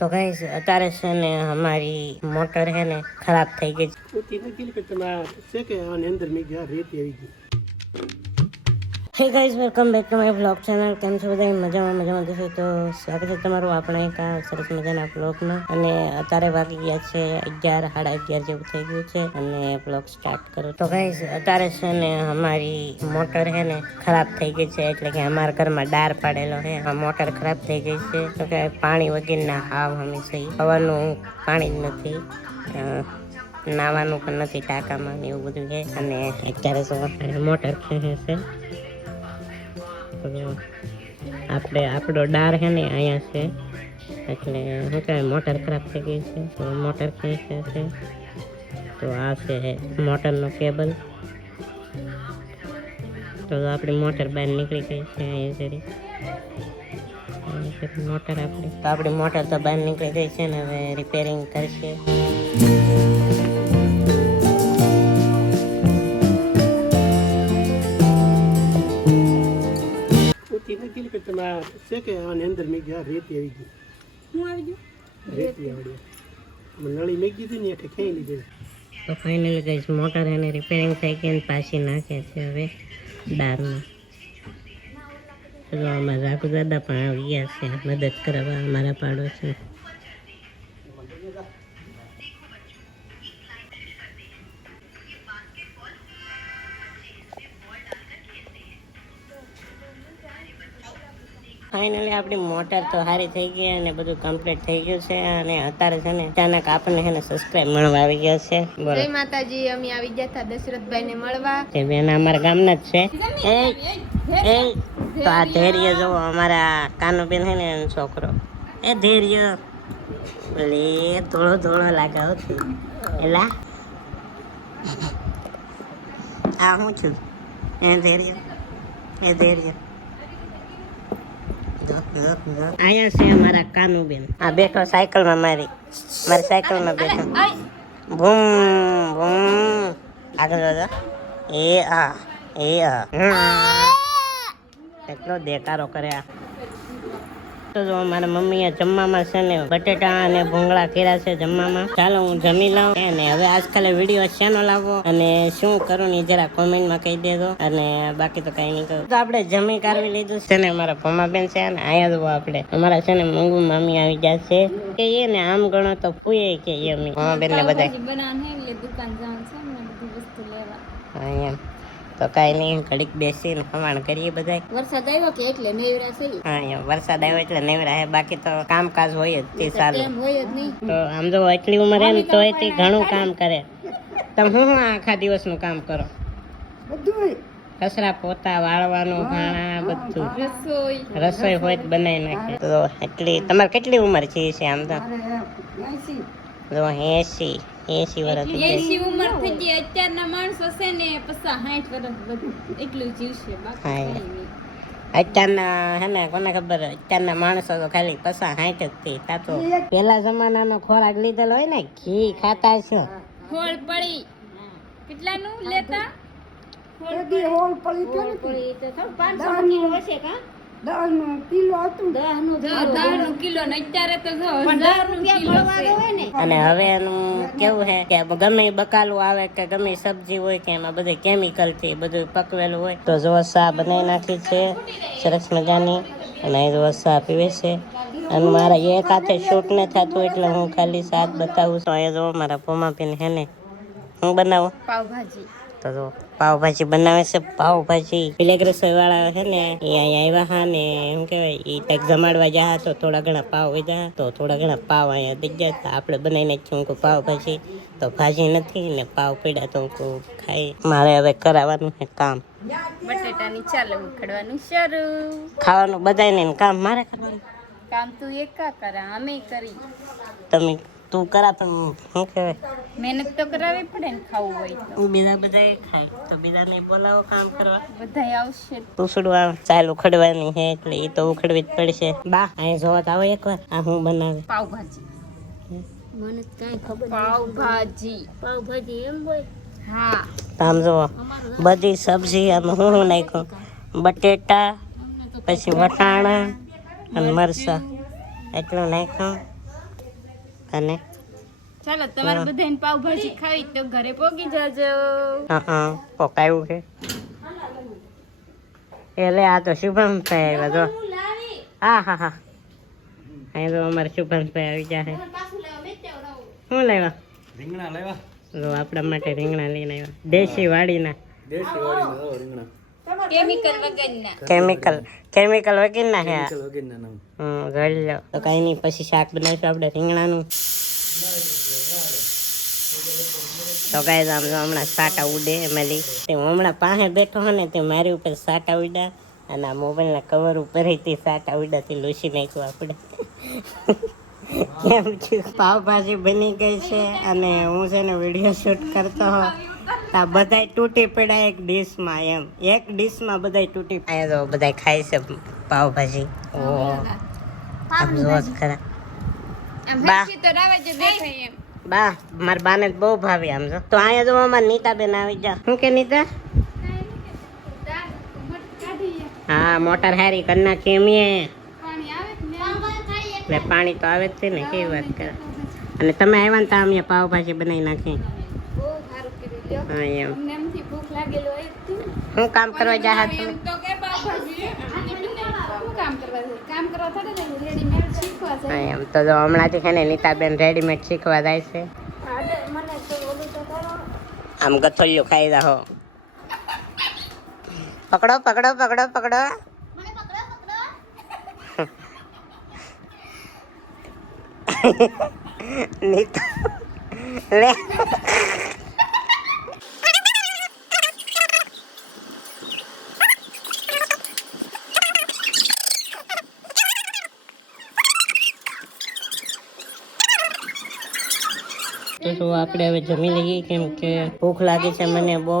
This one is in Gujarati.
તો ગાઈસ અત્યારે છે ને અમારી મોટર છે ને ખરાબ થઈ ગઈ હે guys welcome back to my blog channel. કેમ છો બધા? મજામાં જશો તો સ્વાગત છે તમારું આપણા એક આ સરસ મજાના બ્લોગમાં. અને અત્યારે વાગી ગયા છે 11, સાડા 11 જેવું થઈ ગયું છે અને બ્લોગ સ્ટાર્ટ કરું. તો ગાઈસ અત્યારે છે ને અમારી મોટર છે ને ખરાબ થઈ ગઈ છે, એટલે કે અમારા ઘરમાં ડાર પાડેલો છે. આ મોટર ખરાબ થઈ ગઈ છે તો કે પાણી વગરના હાવ હંમેશા હવાનું પાણી જ નથી, નાવાનું પણ નથી ટાંકામાં એવું બધું છે. અને અત્યારે તો મોટર ખેંચે છે. આપણે આપણો ડાર છે ને અહીંયા છે, એટલે શું કહેવાય મોટર ખરાબ થઈ ગઈ છે તો મોટર ખેંચે છે. તો આ છે મોટરનો કેબલ. તો આપણી મોટર બહાર નીકળી ગઈ છે અહીંયા મોટર આપણી મોટર તો બહાર નીકળી ગઈ છે ને હવે રિપેરિંગ કરશે. તો ફાઇનલી ગાઈસ મોટર એને રિપેરિંગ થઈ ગઈ ને પાછી નાખે છે હવે ડારમાં. તો અમારા રાખુ દાદા પણ આવી ગયા છે મદદ કરવા અમારા પાડોશી. ફાઇનલી આપણી મોટર તો સારી થઈ ગઈ અને બધું કમ્પ્લીટ થઈ ગયું છે. અને અત્યારે છે ને અચાનક આપણને છે ને સબસ્ક્રાઇબ મળવા આવી ગયા છે. જય માતાજી. અમે આવી ગયા હતા દશરથભાઈ ને મળવા. તે બેન અમારા ગામના જ છે. તો આ ધૈર્ય જો અમારા કાનુબેન છે ને એનો છોકરો. એ ધૈર્ય બોલે થોડો થોડો લાગે હતી એલા આ હું છું એ ધૈર્ય અહીંયા છે મારા કાનુબેન. આ બેઠો સાયકલમાં મારી સાયકલમાં બેઠો. ભૂમ ભૂમ આગળ દાદા એ એટલો દેકારો કર્યા. તો જો મારા મમ્મીએ જમવામાં છે ને બટેટા અને ભૂંગળા કર્યા છે જમવામાં. ચાલો હું જમી લઉં. અને હવે આજકાલ વિડીયો શેનો લાવો અને શું કરું ને જરા કોમેન્ટમાં કહી દેજો. અને બાકી તો કઈ નહીં કરું. તો આપણે જમી કાઢવી લીધું છે ને મારા ભમાબેન છે ને અહીંયા જો આપણે અમારા છે ને મંગુ મામી આવી ગયા છે કે એ ને આમ ગણો તો પૂએ કે એ અમી ભમાબેન ને બધા અહીંયા. તો કઈ નહીં ઘડીક બેસીને હવાણ કરીએ બધા. વરસાદ આવ્યો કે એટલે નેવરા છે. હા વરસાદ આવ્યો એટલે નેવરા હે, બાકી તો કામકાજ હોય જ તે સારું હોય જ નહીં. તો આમ જો એટલી ઉંમર હે ને તો એ ઘણું કામ કરે. તમે શું આખા દિવસનું કામ કરો? બધું કચરા પોતા વાળવાનું ભાણા બધું રસોઈ હોય જ બનાવી નાખે. તો એટલી તમારે કેટલી ઉંમર છે આમ તો? 80 વર્ષ ઉંમર થઈ ગઈ. અત્યારના માણસો છે ને 50-60 વર્ષ બધું એટલું જીવશે. અત્યારના હે ને કોને ખબર, અત્યારના માણસો તો ખાલી 50-60 જ થી થતો. પેલા જમાનાનો ખોરાક લીધેલો હોય ને ઘી ખાતા છે. હોળ પડી કેટલાનું લેતા? હોળ પડી તો 500 કિલો હશે કા? 10 કિલો હતું. 10 કિલો ને અત્યારે તો 1000 કિલો હોય ને. અને હવે એનું કેવું છે કે ગમે બકાલું આવે કે ગમે સબ્જી હોય કે એમાં બધું કેમિકલ થી બધું પકવેલું હોય. તો જો સા બનાવી નાખી છે સરસ મજાની અને જો સા પીવે છે. અને મારા એક હાથે શૂટ ન થતું એટલે હું ખાલી સાત બતાવું છું. અહીંયા જો મારા પોમાપીને હે ને હું બનાવું પાવભાજી. તો જો પાવભાજી બનાવે છે. પાવભાજી પેલેક રસોઈ વાળા છે ને એ અહીંયા આવ્યા હા ને શું કહેવાય એ કંઈક જમાડવા જા તો થોડા ઘણા પાવ વધ્યા તો થોડા ઘણા પાવ અહીંયા દઈ ગયા. આપણે બનાવી નાખ્યું હું પાવભાજી. તો ભાજી નથી ને પાવ પીડા તો હું ખાઈ. મારે હવે કરાવવાનું છે કામ. બટેટાની ચાલો ઉખડવાનું શરૂ. ખાવાનું બધાને કામ મારે કરવાનું. કામ તું એકા કરા અમે કરી. તું કરા પણ શું કહેવાય મહેનત તો કરાવવી પડે ને ખાવું હોય તો. બીજા બધા ખાય તો બીજાને બોલાવો કામ કરવા. બધા આવશે. પૂછડું ચાલ ઉખડવાની છે એટલે એ તો ઉખડવી જ પડશે. બા અહીં જોવા આવો એકવાર આ હું બનાવે પાવભાજી. મને કાંઈ ખબર. પાવભાજી એમ હોય. હા આમ જો બધી સબ્જી આમ હું નાખ્યું બટેટા પછી વટાણા અને મરચાં એટલું નાખ્યું અને ચાલો તમારે બધાને પાવભાજી ખાવી તો ઘરે પોગી જાજો. હા પોકાયું છે એટલે આ તો શુભમભાઈ આવ્યા તો હા હા હા અહીં તો અમારે શુભમભાઈ આવી જાય શું લેવા રીંગણા લેવા જો આપણા માટે રીંગણા લઈને આવ્યા દેશી વાડીના રીંગણા કેમિકલ વગરના. કેમિકલ વગરના છે આ. વગેરેના નામ જોઈ લો તો કઈ નહીં પછી શાક બનાવીશું આપણે રીંગણાનું તો કાંઈ આમ જો હમણાં સાટા ઉડે એમાં તે હું હમણાં પાસે બેઠો હો ને તે મારી ઉપર સાટા ઉડ્યા અને આ મોબાઈલના કવર ઉપર તે સાટા ઉડ્યાથી લૂસી નાખ્યું આપણે કેમ છું પાવભાજી બની ગઈ છે અને હું છે ને વિડીયો શૂટ કરતો હો આ બધાય તૂટી પડ્યા એક ડીશમાં એમ એક ડીશમાં બધાય તૂટી પડ્યા તો બધાય ખાય છે પાવભાજી ઓહો આમ જોવો જ ખરા આમ બા. હસી તો રાવા જ દેખાય એમ. બા મારા બાને તો બહુ ભાવી આમ જો તો અહીંયા જો અમારા નીતાબેન આવી જા શું કે નીતા દાળ મટ કાઢીએ. હા મોટર હારી કરી નાખી એમ પાણી આવે જ ને. એટલે પાણી તો આવે જ છે ને કેવી વાત કરે અને તમે આવ્યા ને તો અમે પાવભાજી બનાવી નાખી બહુ સારું કર્યું લ્યો. હા એમ અમને એમથી ભૂખ લાગેલું હોય જ હતું. શું કામ કરવા જા એમ તમે તો કે પાવભાજી શું કામ કરવા છે? કામ કરવા થોડે જાય રેડીમેડ શીખવા છે. હા એમ તો જો હમણાંથી છે ને નીતાબેન રેડીમેડ શીખવા જાય છે મને તો ઓલું તો કરો. આમ ગથોલિયો ખાઈ જાઓ પકડો પકડો પકડો પકડો નીતા લે તો શું આપણે હવે જમી લઈએ કેમ કે ભૂખ લાગી છે મને બહુ